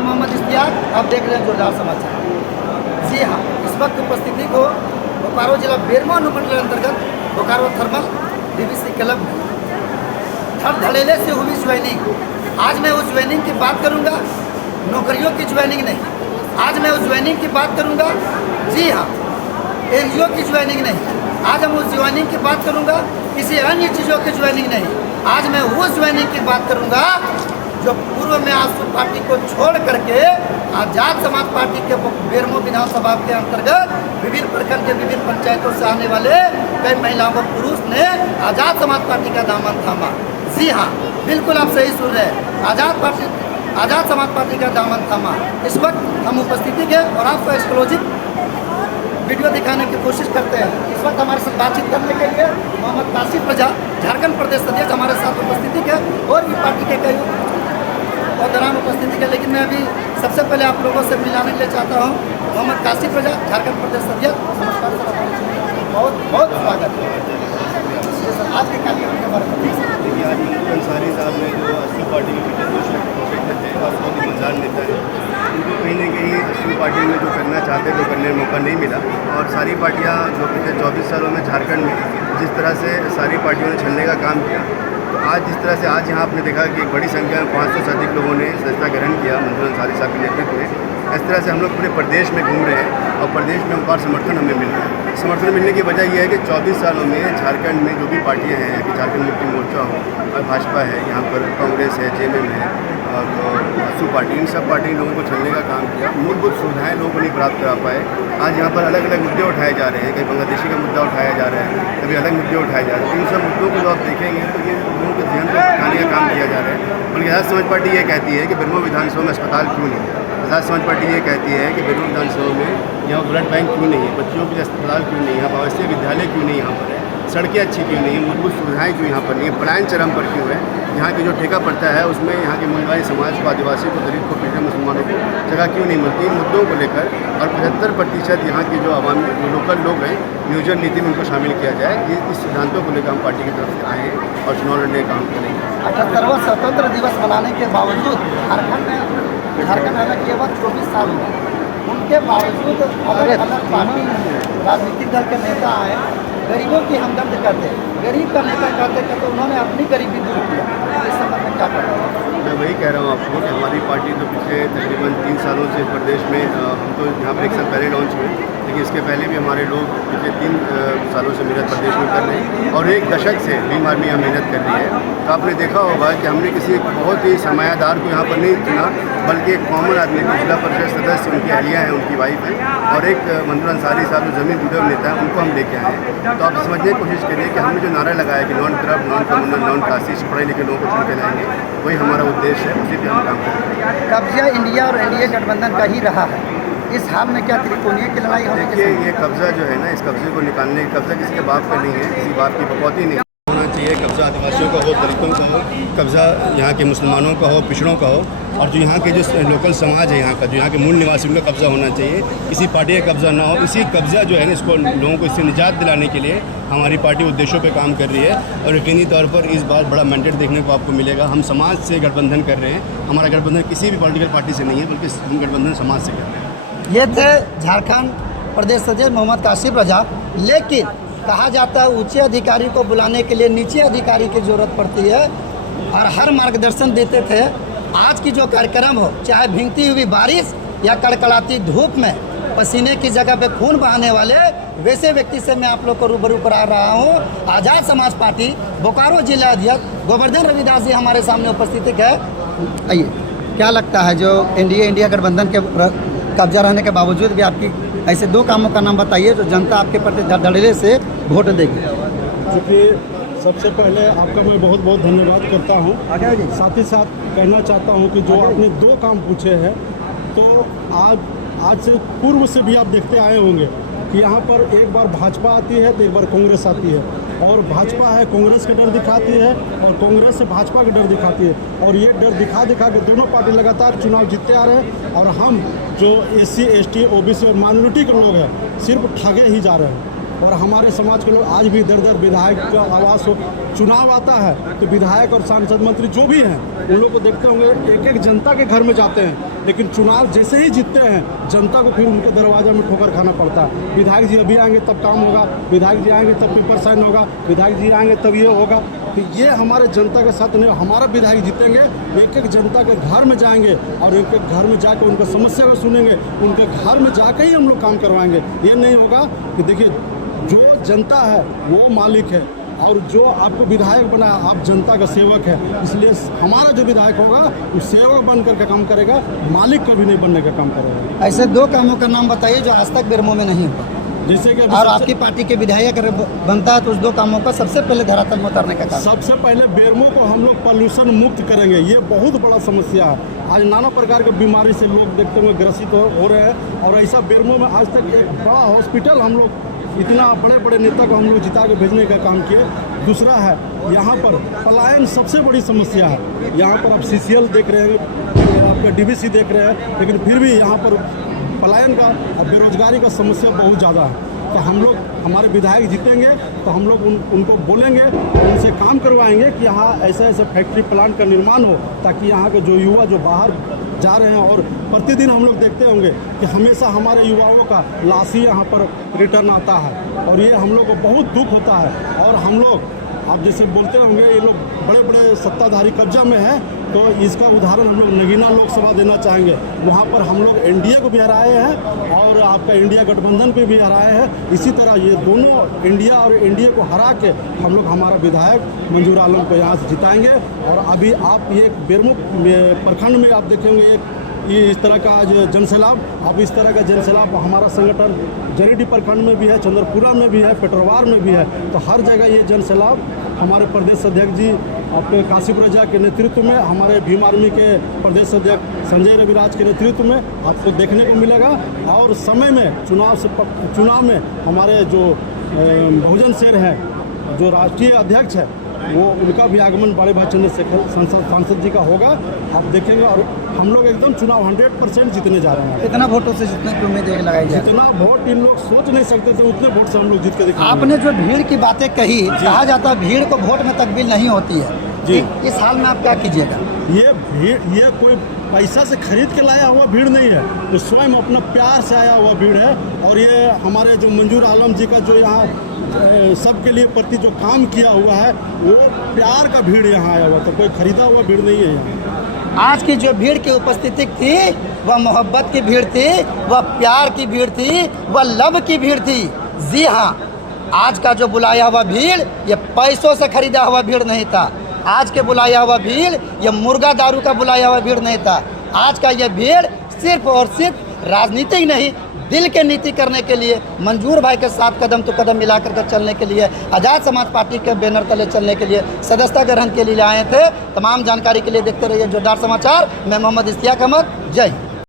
मोहम्मद इश्तियाक, आप देख रहे हैं जोरदार समाचार। जी हाँ, इस वक्त उपस्थिति को बोकारो जिला बेरमो अनुमंडल अंतर्गत बोकारो थर्मल डीवीसी क्लब धड़धड़ेले से हुई ज्वाइनिंग। आज मैं उस ज्वाइनिंग की बात करूंगा, नौकरियों की ज्वाइनिंग नहीं। आज मैं उस ज्वाइनिंग की बात करूंगा, जी हाँ, एनजीओ की ज्वाइनिंग नहीं। आज हम उस ज्वाइनिंग की बात करूंगा, किसी अन्य चीज़ों की ज्वाइनिंग नहीं। आज मैं उस ज्वाइनिंग की बात करूंगा जो पूर्व में आसू पार्टी को छोड़ करके आज़ाद समाज पार्टी के बेरमो विधानसभा के अंतर्गत विभिन्न प्रखंड के विभिन्न पंचायतों से आने वाले कई महिलाओं व पुरुष ने आज़ाद समाज पार्टी का दामन थामा। जी हाँ, बिल्कुल आप सही सुन रहे हैं, आज़ाद समाज पार्टी का दामन थामा। इस वक्त हम उपस्थिति के और आपको एक्सक्लूसिव वीडियो दिखाने की कोशिश करते हैं। इस वक्त हमारे साथ बातचीत करने के लिए मोहम्मद कासिफ रजा, झारखंड प्रदेश अध्यक्ष, हमारे साथ उपस्थिति के और भी पार्टी के कई और दौरान उपस्थिति के। लेकिन मैं अभी सबसे पहले आप लोगों से मिलाने के लिए चाहता हूँ मोहम्मद कासिफ रजा, झारखंड प्रदेश अध्यक्ष। नमस्कार सर, बहुत बहुत स्वागत है। आज के कार्यक्रम के बारे में देखिए, आज मंजूर अंसारी साहब ने जो आसू पार्टी के पीछे जो शख्स थे और बहुत ही मजाक नेता है, उनको कहीं ना कहीं आसू पार्टी में जो करना चाहते तो करने का मौका नहीं मिला। और सारी पार्टियां जो पिछले 24 सालों में झारखंड में जिस तरह से सारी पार्टियों ने छलने का काम किया, तो आज जिस तरह से आज यहाँ आपने देखा कि एक बड़ी संख्या में 500 से अधिक लोगों ने सदस्यता ग्रहण किया मंजूर अंसारी साहब के नेतृत्व में। इस तरह से हम लोग पूरे प्रदेश में घूम रहे हैं और प्रदेश में अपार समर्थन हमें मिल रहा है। समर्थन मिलने की वजह यह है कि 24 सालों में झारखंड में जो भी पार्टियां हैं, कि झारखंड मुक्ति मोर्चा हो और भाजपा है, यहाँ पर कांग्रेस है, जेएमएम है और आसू पार्टी, इन सब पार्टी लोगों को छलने का काम किया। मूलभूत सुविधाएं लोगों को नहीं प्राप्त करा पाए। आज यहाँ पर अलग अलग मुद्दे उठाए जा रहे हैं, कहीं बांग्लादेशी का मुद्दा उठाया जा रहा है, कभी अलग मुद्दे उठाए जा रहे हैं। इन सब मुद्दों को जो आप देखेंगे तो ये लोगों के ध्यान को उठाने का काम किया जा रहा है। बल्कि आज़ाद समाज पार्टी ये कहती है कि बेरमो विधानसभा में अस्पताल क्यों नहीं है। आज़ाद समाज पार्टी ये कहती है कि बेरमो विधानसभा में यहाँ ब्लड बैंक क्यों नहीं है, बच्चियों के लिए अस्पताल क्यों नहीं है, यहाँ आवासीय विद्यालय क्यों नहीं यहाँ पर है, सड़कें अच्छी क्यों नहीं है, मूलभूत सुविधाएं क्यों यहाँ पर नहीं है, पलायन चरम पर क्यों है, यहाँ की जो ठेका पड़ता है उसमें यहाँ के मूलवाही समाज को, आदिवासी को, दलित को, पिछड़े मुसलमानों को जगह क्यों नहीं मिलती। इन मुद्दों को लेकर और 75% यहाँ के जो आवामी लोकल लोग हैं, नियोजन नीति में उनको शामिल किया जाए। ये इस सिद्धांतों को लेकर हम पार्टी की तरफ से आए हैं और चुनाव लड़ने का काम करेंगे। 78वां स्वतंत्र दिवस मनाने के बावजूद झारखंड अलग के बाद 24 साल हुए, उनके बावजूद अलग अलग पार्टी राजनीतिक दल के नेता आए, गरीबों की हमदर्द करते, गरीब का नेता करते उन्होंने अपनी गरीबी दूर किया। इस संबंध में क्या कहना है? मैं वही कह रहा हूँ आपको कि हमारी पार्टी तो पिछले तकरीबन 3 सालों से प्रदेश में हम तो यहाँ पर 1 साल पहले लॉन्च हुए, लेकिन इसके पहले भी हमारे लोग पिछले 3 सालों से मेहनत प्रदेश में कर रहे हैं और 1 दशक से भीम आर्मी यहाँ मेहनत कर रही है। तो आपने देखा होगा कि हमने किसी बहुत ही सरमायादार को यहाँ पर नहीं चुना, बल्कि एक कॉमन आदमी को, जिला परिषद सदस्य, उनकी अहलिया हैं, उनकी वाइफ है, और एक मंजूर अंसारी साहब जो ज़मीन जुड़े हुए नेता हैं, उनको हम लेके आए हैं। तो आप समझने की कोशिश करिए कि हमने जो नारा लगाया कि non corrupt, non communal, non casteist, पढ़े लिखे लोगों को चुन के लाएंगे, वही हमारा उद्देश्य है, उसी पर हम काम करेंगे। कब्जा इंडिया और एनडीए गठबंधन का ही रहा है। इस हाल में क्या त्रिकोणीय की लड़ाई होने देखिए, ये कब्जा जो है ना, इस कब्जे को निकालने, कब्जा किसी के बाप का नहीं है, किसी बाप की बकौती नहीं होना चाहिए। कब्जा आदिवासियों का हो, दलितों का हो, कब्जा यहाँ के मुसलमानों का हो, पिछड़ों का हो, और जो यहाँ के जो लोकल समाज है, यहाँ का जो यहाँ के मूल निवासी, उनका कब्जा होना चाहिए। किसी पार्टी का कब्जा ना हो। इसी कब्जा जो है ना, इसको लोगों को इससे निजात दिलाने के लिए हमारी पार्टी उद्देश्यों पे काम कर रही है और यकीनी तौर पर इस बार बड़ा मैंडेट देखने को आपको मिलेगा। हम समाज से गठबंधन कर रहे हैं। हमारा गठबंधन किसी भी पॉलिटिकल पार्टी से नहीं है, बल्कि हम गठबंधन समाज से कर रहे हैं। ये थे झारखंड प्रदेश अध्यक्ष मोहम्मद कासिफ रजा। लेकिन कहा जाता है उच्च अधिकारी को बुलाने के लिए नीचे अधिकारी की जरूरत पड़ती है और हर मार्गदर्शन देते थे। आज की जो कार्यक्रम हो, चाहे भीगती हुई बारिश या कड़कड़ाती धूप में पसीने की जगह पे खून बहाने वाले वैसे व्यक्ति से मैं आप लोग को रूबरू करा रहा हूँ। आज़ाद समाज पार्टी बोकारो जिला अध्यक्ष गोवर्धन रविदास जी हमारे सामने उपस्थित है। आइए, क्या लगता है जो एनडीए इंडिया गठबंधन के कब्जा रहने के बावजूद भी आपकी ऐसे 2 कामों का नाम बताइए जो जनता आपके प्रति धड़धड़ेले से वोट देगी? देखिए, सबसे पहले आपका मैं बहुत बहुत धन्यवाद करता हूं। साथ ही साथ कहना चाहता हूं कि जो आपने 2 काम पूछे हैं, तो आज से पूर्व से भी आप देखते आए होंगे कि यहाँ पर एक बार भाजपा आती है तो एक बार कांग्रेस आती है, और भाजपा है कांग्रेस का डर दिखाती है और कांग्रेस से भाजपा का डर दिखाती है, और ये डर दिखा के दोनों पार्टी लगातार चुनाव जीतते आ रहे हैं। और हम जो SC, ST, OBC और माइनॉरिटी के लोग हैं, सिर्फ ठगे ही जा रहे हैं। और हमारे समाज के लोग आज भी दर दर विधायक का आवाज़ हो। चुनाव आता है तो विधायक और सांसद मंत्री जो भी हैं उन लोग को देखते होंगे एक एक जनता के घर में जाते हैं, लेकिन चुनाव जैसे ही जीतते हैं जनता को फिर उनके दरवाजे में ठोकर खाना पड़ता है। विधायक जी अभी आएंगे तब काम होगा, विधायक जी आएंगे तब पेपर साइन होगा, विधायक जी आएंगे तब ये होगा। तो ये हमारे जनता के साथ नहीं, हमारा विधायक जीतेंगे एक एक जनता के घर में जाएंगे और एक एक घर में जाकर उनका समस्या को सुनेंगे, उनके घर में जाकर ही हम लोग काम करवाएंगे। ये नहीं होगा कि देखिए जो जनता है वो मालिक है और जो आपको विधायक बनाया आप जनता का सेवक है, इसलिए हमारा जो विधायक होगा वो सेवक बन करके काम करेगा, मालिक कभी नहीं बनने का काम करेगा। ऐसे 2 कामों का नाम बताइए जो आज तक बेरमो में नहीं हुआ, जैसे कि और आपकी पार्टी के विधायक अगर बनता है तो उस 2 कामों का सबसे पहले धरातल में उतारने का काम। सबसे पहले बेरमो को हम लोग पॉल्यूशन मुक्त करेंगे, ये बहुत बड़ा समस्या है। आज नाना प्रकार की बीमारी से लोग देखते हुए ग्रसित हो रहे हैं और ऐसा बेरमो में आज तक एक बड़ा हॉस्पिटल हम लोग इतना बड़े बड़े नेता को हम लोग जिता के भेजने का काम किए। दूसरा है यहाँ पर पलायन सबसे बड़ी समस्या है। यहाँ पर आप CCL देख रहे हैं, आपका DBC देख रहे हैं, लेकिन फिर भी यहाँ पर पलायन का और बेरोजगारी का समस्या बहुत ज़्यादा है। तो हम लोग हमारे विधायक जीतेंगे तो हम लोग उनको बोलेंगे, उनसे काम करवाएंगे कि यहाँ ऐसे ऐसे फैक्ट्री प्लांट का निर्माण हो, ताकि यहाँ के जो युवा जो बाहर जा रहे हैं, और प्रतिदिन हम लोग देखते होंगे कि हमेशा हमारे युवाओं का लाश ही यहाँ पर रिटर्न आता है और ये हम लोग को बहुत दुख होता है। और हम लोग आप जैसे बोलते होंगे ये लोग बड़े बड़े सत्ताधारी कब्जा में हैं, तो इसका उदाहरण हम लोग नगीना लोकसभा देना चाहेंगे। वहाँ पर हम लोग NDA को भी हराए हैं और आपका इंडिया गठबंधन पे भी हराए हैं। इसी तरह ये दोनों इंडिया और NDA को हरा के हम लोग हमारा विधायक मंजूर आलम को यहाँ से जिताएंगे। और अभी आप ये बेरमो प्रखंड में आप देखेंगे ये इस तरह का आज जनसैलाब, अब इस तरह का जनसैलाब हमारा संगठन जरीडी प्रखंड में भी है, चंद्रपुरा में भी है, पेटरवार में भी है। तो हर जगह ये जनसैलाब हमारे प्रदेश अध्यक्ष जी आपके काशिफ रजा के नेतृत्व में, हमारे भीम आर्मी के प्रदेश अध्यक्ष संजय रविराज के नेतृत्व में आपको देखने को मिलेगा। और समय में चुनाव में हमारे जो बहुजन शेर है, जो राष्ट्रीय अध्यक्ष है, वो उनका भी आगमन बड़े भाई चंद्रशेखर सांसद जी का होगा, आप देखेंगे। और हम लोग एकदम चुनाव 100% जीतने जा रहे हैं। कितना वोटों से जीतने की उम्मीद लगाई जाए? जितना वोट इन लोग सोच नहीं सकते थे उतने वोट से हम लोग जीत के दिखाएंगे। आपने जो भीड़ की बातें कही, कहा जाता है भीड़ को वोट में तकबील नहीं होती है जी। इस हाल में आप क्या कीजिएगा? ये भीड़ ये कोई पैसा से खरीद के लाया हुआ भीड़ नहीं है, तो स्वयं अपना प्यार से आया हुआ भीड़ है। और ये हमारे जो मंजूर आलम जी का जो यहाँ सबके लिए प्रति जो काम किया हुआ है, वो प्यार का भीड़ यहाँ आया हुआ, तो कोई खरीदा हुआ भीड़ नहीं है यहाँ। आज की जो भीड़ की उपस्थिति थी वह मोहब्बत की भीड़ थी, वह प्यार की भीड़ थी, वह लव की भीड़ थी। जी हाँ, आज का जो बुलाया हुआ भीड़ ये पैसों से खरीदा हुआ भीड़ नहीं था। आज के बुलाया हुआ भीड़ ये मुर्गा दारू का बुलाया हुआ भीड़ नहीं था। आज का ये भीड़ सिर्फ और सिर्फ राजनीतिक नहीं, दिल के नीति करने के लिए, मंजूर भाई के साथ कदम तो कदम मिलाकर के चलने के लिए, आज़ाद समाज पार्टी के बैनर तले चलने के लिए, सदस्यता ग्रहण के लिए आए थे। तमाम जानकारी के लिए देखते रहिए जोरदार समाचार। मैं मोहम्मद इश्तियाक अहमद, जय हिंद।